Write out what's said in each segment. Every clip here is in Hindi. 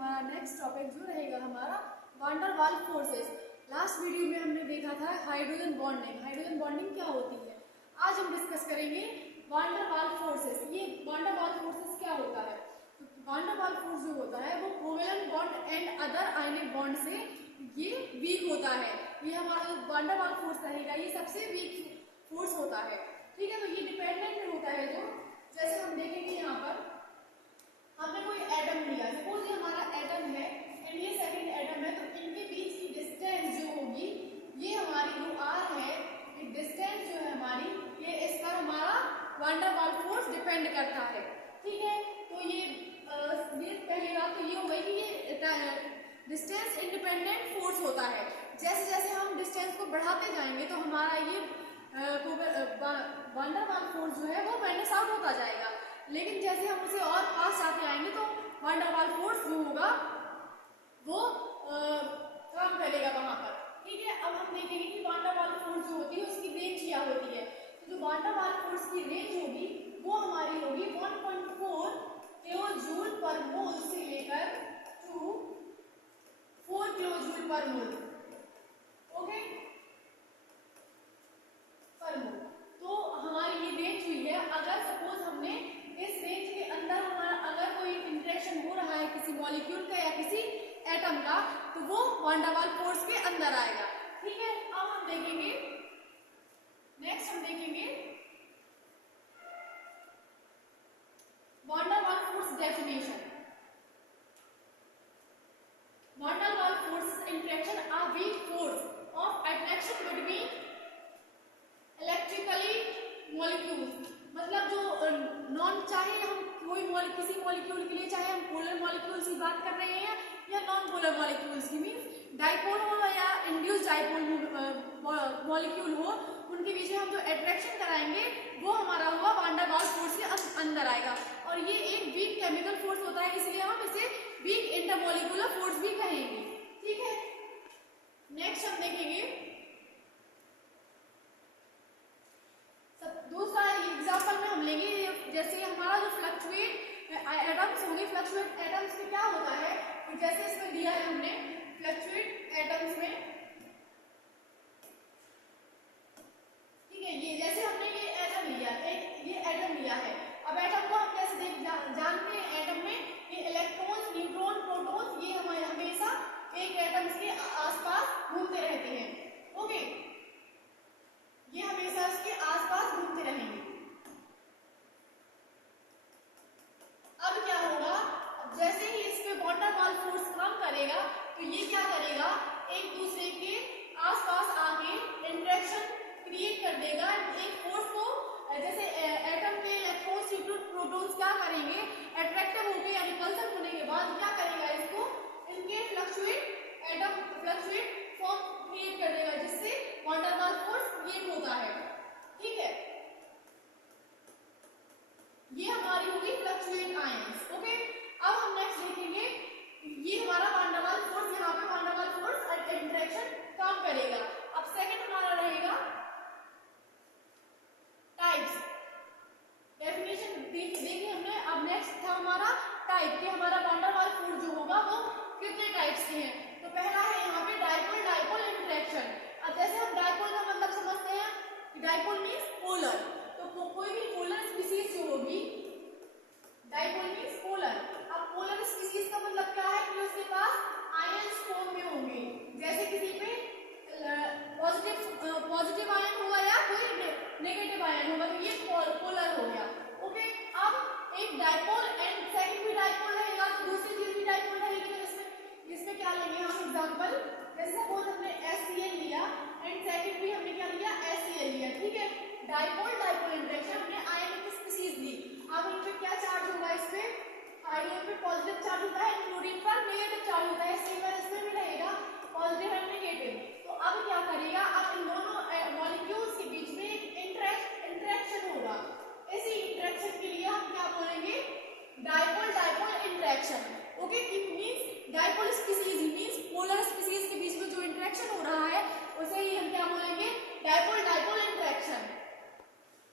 हमारा नेक्स्ट टॉपिक जो रहेगा हमारा van der Waals forces. Last video में हमने देखा था हाइड्रोजन बॉन्डिंग। हाइड्रोजन बॉन्डिंग क्या होती है, आज हम डिस्कस करेंगे वान डेर वाल्स फोर्सेस। ये वान डेर वाल्स फोर्सेस क्या होता है? तो वान डेर वाल्स फोर्स जो होता है वो covalent bond and other ionic bond से ये वीक होता है। ये हमारा वान डेर वाल्स फोर्स रहेगा, ये सबसे वीक फोर्स होता है। ठीक है, तो ये डिपेंडेंट होता है। जो जैसे हम देखेंगे यहाँ पर हमने कोई एटम लिया, सपोज ये हमारा एटम है एंड ये सेकंड एटम है, तो इनके बीच की डिस्टेंस जो होगी ये हमारी जो आर है, ये डिस्टेंस जो है हमारी, ये इस पर हमारा van der Waals force depend करता है। ठीक है, तो ये पहली बात तो ये हो गई कि ये डिस्टेंस इंडिपेंडेंट फोर्स होता है। जैसे जैसे हम डिस्टेंस को बढ़ाते जाएंगे तो हमारा ये वान डेर वाल्स फोर्स जो है वो माइनस आउट होता जाएगा। लेकिन जैसे हम उसे और पास आते आएंगे तो वान डेर वाल्स फोर्स जो होगा वो काम करेगा वहां पर। ठीक है, अब हम देखेंगे कि वान डेर वाल्स फोर्स जो होती है उसकी रेंज क्या होती है। तो जो वान डेर वाल्स फोर्स की रेंज होगी वो हमारी होगी 1.4 किलो जूल पर मोल से लेकर टू 4 किलो जूल पर मोल। ओके, पर मोल। तो हमारी ये रेंज हुई है। अगर सपोज हमने इस रेंज के अंदर हमारा अगर कोई इंटरेक्शन हो रहा है किसी मॉलिक्यूल का या किसी एटम का, तो वो वान डेर वाल्स फोर्स के अंदर आएगा। ठीक है, अब हम देखेंगे नेक्स्ट, हम देखेंगे van der Waals force definition. Van der Waals force interaction are weak force of attraction between electrically molecules. मतलब जो नॉन, चाहे हम कोई किसी मॉलिक्यूल के लिए, चाहे हम पोलर मॉलिक्यूल्स की बात कर रहे हैं या नॉन पोलर मॉलिक्यूल्स की, मीन्स डाइपोल हो या इंड्यूस डाइपोल मॉलिक्यूल हो, उनके बीच में हम जो अट्रैक्शन कराएंगे वो हमारा हुआ वान डेर वाल्स फोर्स के अंदर आएगा। और ये एक वीक केमिकल फोर्स होता है, इसलिए हम इसे वीक इंटरमॉलिक्यूलर फोर्स भी कहेंगे। ठीक है, नेक्स्ट हम देखेंगे दूसरा एग्जांपल में हम लेंगे। जैसे हमारा जो फ्लक्चुएट एटम्स होंगे, फ्लक्चुएट एटम्स में क्या होता है कि जैसे इसमें दिया है हमने फ्लक्चुएट एटम्स में, ठीक है, ये जैसे हमने ये एटम लिया, ये एटम लिया है। अब एटम को हम कैसे जानते हैं, एटम में ये इलेक्ट्रॉन्स, न्यूट्रॉन, प्रोटॉन्स ये हमारे हमेशा एक एटम्स के आसपास घूमते रहते हैं। ओके, ये हमेशा इसके आसपास घूमते रहेंगे। अब क्या होगा, अब जैसे ही इस पे वान डेर वाल्स फोर्स काम करेगा तो ये क्या करेगा, एक दूसरे के आसपास आके इंटरेक्शन क्रिएट कर देगा। एक फोर्स को, जैसे एटम के इलेक्ट्रॉन्स, प्रोटॉन्स क्या करेंगे, अट्रैक्टिव होके या रिपल्सिव होने के बाद क्या करेगा, इसको इनके फ्लक्चुएट फॉर्म क्रिएट कर देगा, जिससे वान डेर वाल्स फोर्स क्रिएट होता है। ठीक है, ये हमारी होगी फ्लक्चुएट आयंस। ओके, अब हम नेक्स्ट देखेंगे, ये हमारा वान डेर वाल्स फोर्स, यहाँ पे वान डेर वाल्स फोर्स इंटरेक्शन काम करेगा। अब सेकंड हमारा रहेगा टाइप्स। डेफिनेशन देखिए हमने। अब नेक्स्ट था हमारा टाइप, कि हमारा वान डेर वाल्स फोर्स जो होगा वो कितने टाइप्स के हैं। तो पहला है यहाँ पे डाइपोल डाइपोल इंटरेक्शन। अब जैसे हम डाइपोल का मतलब समझते हैं कि डाइपोल मीन्स पोलर, तो कोई भी पोलर स्पीसीज जो होगी, डाइपोल मीन्स पोलर। अब पोलर स्पीसीज का मतलब क्या है कि उसके पास आयंस फॉर्म में होंगे। जैसे किसी पे पॉजिटिव आयन होगा या कोई नेगेटिव आयन होगा, तो ये पोलर हो गया। ओके, अब एक डाइपोल एंड सेकंड भी डाइपोल रहेगा तो दूसरी चीज भी डाइपोल रहेगी। तो इसमें क्या लेंगे हम एग्जांपल, जैसे सपोज हमने HCl लिया एंड सेकंड भी हमने क्या लिया, HCl लिया। ठीक है, डाइपोल डाइपोल इंटरेक्शन, हमने आयन की स्पीसीज ली। अब इन पे क्या चार्ज होगा, इस पे हाइड्रोजन पे पॉजिटिव चार्ज होता है, क्लोरीन पर नेगेटिव चार्ज होता है। सेम इसमें भी रहेगा पॉजिटिव एंड नेगेटिव। तो अब क्या करेगा, अब इन दोनों मॉलिक्यूल्स के बीच में इंटरेक्शन होगा। इसी इंटरेक्शन के लिए हम क्या बोलेंगे, dipole dipole interaction. Okay, means dipole species means polar species के बीच में जो इंटरेक्शन हो रहा है उसे ही हम क्या बोलेंगे, डाइपोल डाइपोल इंटरेक्शन।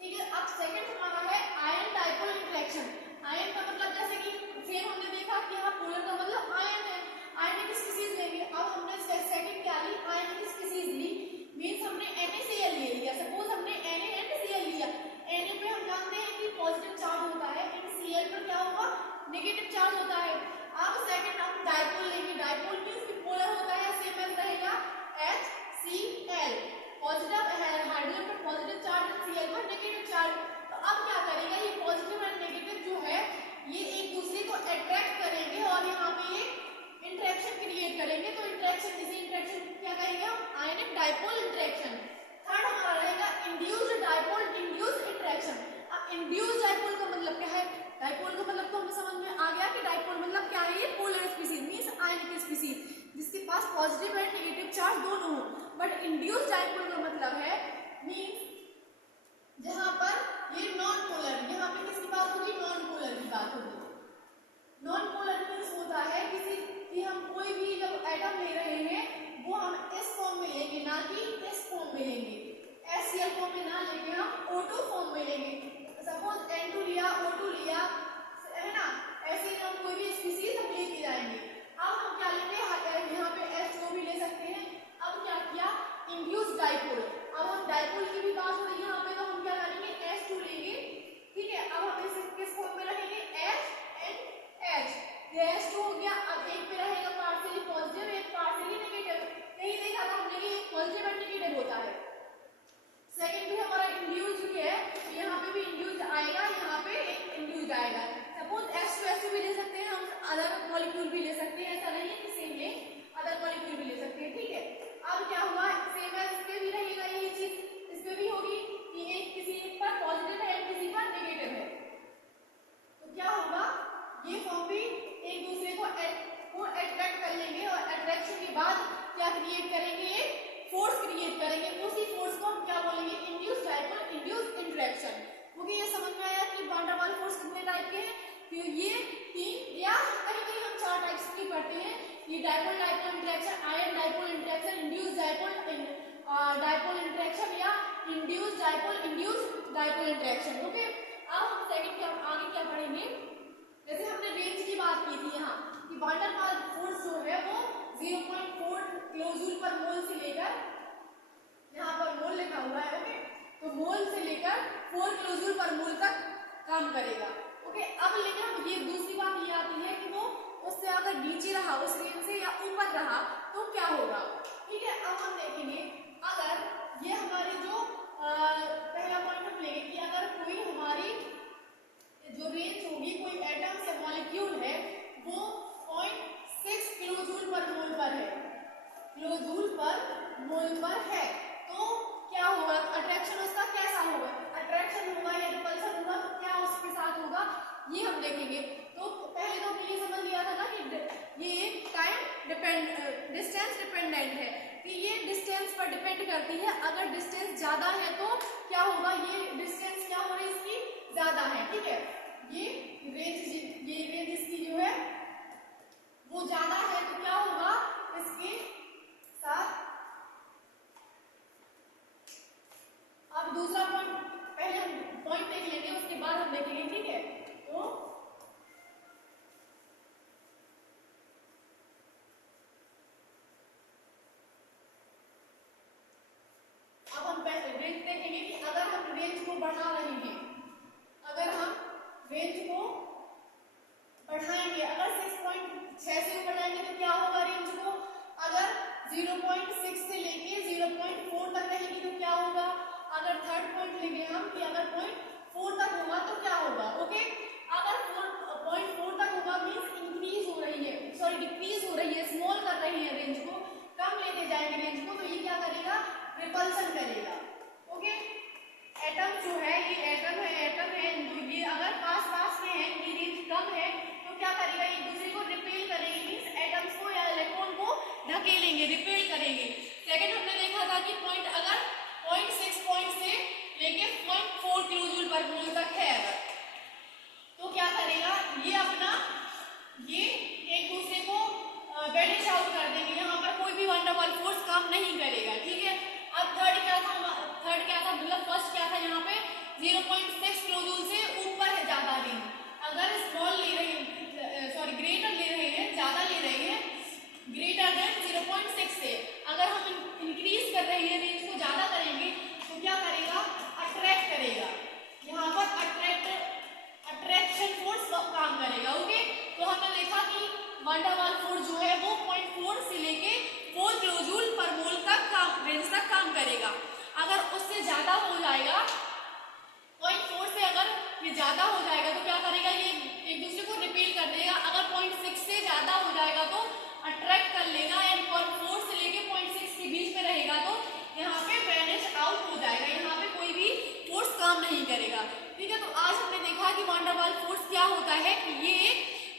ठीक है, अब सेकंड हमारा है आयन डाइपोल इंटरेक्शन। आयन का मतलब, जैसे कि फिर हमने देखा कि यहाँ पोलर का मतलब आयन नेगेटिव चार्ज होता है। अब सेकंड हम डाइपोल लेंगे, डाइपोल मींस कि पोलर होता है, सेम एज रहेगा HCl, पॉजिटिव हाइड्रोजन पर पॉजिटिव चार्ज और Cl पर नेगेटिव चार्ज। तो अब क्या करेगा, ये पॉजिटिव एंड नेगेटिव जो है ये एक दूसरे को अट्रैक्ट करेंगे और यहाँ पे ये इंटरेक्शन क्रिएट करेंगे। तो इंटरेक्शन, इसे इंटरेक्शन क्या कहेंगे हम, आयनिक डाइपोल इंटरेक्शन। थर्ड हमारा रहेगा इंड्यूस्ड डाइपोल इंड्यूस्ड इंटरेक्शन। अब इंड्यूस्ड डाइपोल का मतलब क्या है, डाइपोल का मतलब तो हमें समझ में आ गया कि डाइपोल मतलब क्या है, ये पोलर स्पीसीज मींस आयनिक स्पीसीज जिसके पास पॉजिटिव एंड नेगेटिव चार्ज दोनों हो। बट इंड्यूस्ड डाइपोल का मतलब है मींस जहां पर ये नॉन पोलर, यहाँ पे किसकी बात होगी, नॉन पोलर की बात होगी। नॉन पोलर मींस होता है किसी कि हम कोई भी जब एटम ले रहे हैं वो हम इस फॉर्म में लेंगे, ना कि इस फॉर्म में लेंगे, HCl फॉर्म में ना लेके हम O2 फॉर्म में लेंगे। सपोज N2 लिया, O2 लिया, है ना, ऐसे ही हम कोई भी स्पीसीज हम लेके जाएंगे। अब हम क्या लेंगे, यहाँ पे H2 भी ले सकते हैं। अब क्या किया, इंड्यूस्ड डाइपोल। अब हम डाइपोल की भी बात हो रही है यहाँ पे, तो हम क्या करेंगे, H2 लेंगे, ठीक है। अब हम इसे किस फॉर्म में रखेंगे, H, ये H2 हो गया। अब एक पे रहेगा पार्शियली पॉजिटिव, एक पार्शियली नेगेटिव। यही देखा था हमने कि पॉजिटिव एंड नेगेटिव होता है। सेकंड भी हमारा इंड्यूस्ड भी है, यहाँ पे भी इंड्यूस्ड आएगा, यहाँ पे एक इंड्यूस्ड आएगा। सपोज H2 भी ले सकते हैं हम, अदर मॉलिक्यूल भी ले सकते हैं, ऐसा नहीं है कि सेम ले, अदर मॉलिक्यूल भी ले सकते हैं, ठीक है। अब क्या हुआ, सेम है, इस पे भी रहेगा यही चीज, इस पे भी होगी कि एक किसी एक पर पॉजिटिव है, किसी पर नेगेटिव है। तो क्या होगा, ये फॉर्म भी एक दूसरे को अट्रैक्ट कर लेंगे और अट्रैक्शन के बाद क्या क्रिएट करेंगे, एक फोर्स क्रिएट करेंगे। उसी फोर्स को हम क्या बोलेंगे, इंड्यूस्ड डाइपोल इंड्यूस्ड इंटरेक्शन। क्योंकि ये समझ में आया कि वान डेर वाल्स फोर्स कितने टाइप के हैं, तो ये 3 या कहीं कहीं हम 4 टाइप्स की पढ़ते हैं। ये dipole dipole interaction, ion dipole interaction, induced dipole interaction या इंड्यूस्ड डाइपोल इंटरेक्शन। ओके, अब हम सेकंड क्या आगे क्या पढ़ेंगे, जैसे हमने रेंज की बात की थी यहाँ कि वान डेर वाल्स फोर्स जो है वो 0.4 किलोजूल पर मोल से लेकर, यहाँ पर मोल लिखा हुआ है, ओके, तो मोल से लेकर 4 किलोजूल पर मोल तक काम करेगा। ओके, अब लेकिन हम ये दूसरी बात ये आती है कि वो उससे अगर नीचे रहा उस रेंज से या ऊपर रहा तो क्या होगा, ठीक है। अब हम देखेंगे, अगर ये हमारी जो पहला पॉइंट हम लेंगे कि अगर कोई हमारी जो रेंज होगी, कोई एटम या मॉलिक्यूल है वो 0.6 किलोजूल पर मोल पर है, किलोजूल पर मोल पर है, तो क्या होगा, अट्रैक्शन उसका कैसा होगा, अट्रैक्शन होगा या रिपल्सन होगा, तो क्या उसके साथ होगा ये हम देखेंगे। तो पहले तो हमने ये समझ लिया था ना कि ये टाइम डिस्टेंस डिपेंडेंट है, कि ये डिस्टेंस पर डिपेंड करती है। अगर डिस्टेंस ज्यादा है तो क्या होगा, ये डिस्टेंस क्या हो रही है इसकी ज्यादा है, ठीक है, ये रेंज इसकी जो है वो ज्यादा है, तो क्या होगा इसके साथ। अब दूसरा पॉइंट, पहले हम पॉइंट देख लेंगे उसके बाद हम देखेंगे, ठीक है। तो अब हम रेंज देखेंगे कि अगर हम रेंज को बढ़ा रहे हैं, अगर हम रेंज को बढ़ाएंगे, अगर 6.6 से ऊपर जाएंगे तो क्या होगा रेंज को, अगर 0.6 से लेके 0.4 तक रहेगी तो क्या होगा, अगर थर्ड पॉइंट लेंगे हम कि अगर 0.4 तक होगा तो क्या होगा, ओके। अगर 0.4 तक होगा मींस इंक्रीज हो रही है, सॉरी डिक्रीज हो रही है, स्मॉल कर रही है रेंज को, कम लेते जाएंगे रेंज को, तो ये क्या करेगा, रिपल्सन करेगा, ओके। एटम जो है, ये एटम है, ये अगर पास में है, इनकी रेंज कम है, तो क्या करेगा, एक दूसरे को रिपेल करेंगे, मींस एटम्स को या इलेक्ट्रॉन को धकेलेंगे, रिपेल करेंगे। सेकंड हमने देखा था कि पॉइंट अगर 0.6 पॉइंट से लेके 0.4 किलोजूल पर मोल तक है अगर, तो क्या करेगा, ये अपना ये एक दूसरे को बैलेंस आउट कर देंगे, यहाँ पर कोई भी वान डेर वाल्स फोर्स काम नहीं करेगा, ठीक है। अब थर्ड क्या था, मतलब फर्स्ट क्या था, यहाँ पे 0.6 किलोजूल से ऊपर है ज्यादा रेंज, अगर स्मॉल ले रहे हैं, सॉरी ग्रेटर ले रहे हैं, ज्यादा ले रहे हैं, ग्रेटर देन 0.6 से अगर हम इंक्रीज कर रहे हैं, रेंज को ज्यादा करेंगे, तो क्या करेगा, अट्रैक्ट करेगा, यहाँ पर अट्रैक्ट ज्यादा हो जाएगा, 0.4 से अगर ये ज्यादा हो जाएगा तो क्या करेगा, ये एक दूसरे को रिपेल कर देगा। अगर 0.6 से ज्यादा हो जाएगा तो अट्रैक्ट कर लेगा, एंड 0.4 से लेके 0.6 के बीच में रहेगा तो यहाँ पे वैनिश आउट हो जाएगा, यहाँ पे कोई भी फोर्स काम नहीं करेगा। ठीक है, तो आज हमने देखा कि वान डेर वाल्स फोर्स क्या होता है, ये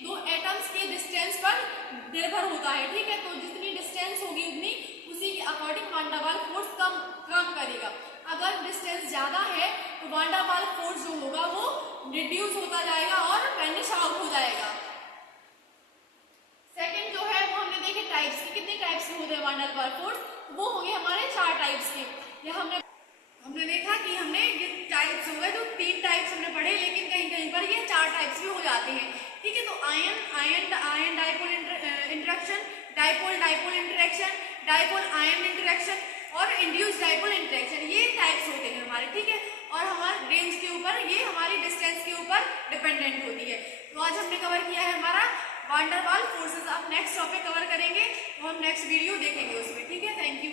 दो एटम्स के डिस्टेंस पर निर्भर होता है। ठीक है, तो जितनी डिस्टेंस होगी उतनी उसी के अकॉर्डिंग वान डेर वाल्स फोर्स काम करेगा। अगर डिस्टेंस ज्यादा है तो वान डेर वाल्स फोर्स जो होगा वो रिड्यूस होता जाएगा और वैनिश आउट हो जाएगा। सेकंड जो है वो हमने देखे टाइप्स के, कितने टाइप्स के होते हैं वान डेर वाल्स फोर्स, वो हो गए हमारे 4 टाइप्स के। ये हमने देखा कि हमने ये टाइप्स हो गए, तो 3 टाइप्स हमने पढ़े, लेकिन कहीं कहीं पर ये 4 टाइप्स भी हो जाते हैं। ठीक है, तो ion dipole interaction, dipole dipole interaction, dipole ion interaction और इंड्यूस डाइपोल इंटरेक्शन, ये टाइप्स होते हैं हमारे। ठीक है, और हमारे रेंज के ऊपर, ये हमारी डिस्टेंस के ऊपर डिपेंडेंट होती है। तो आज हमने कवर किया है हमारा वान डेर वाल्स फोर्सेस। अब नेक्स्ट टॉपिक कवर करेंगे, तो हम नेक्स्ट वीडियो देखेंगे उसमें। ठीक है, थैंक यू।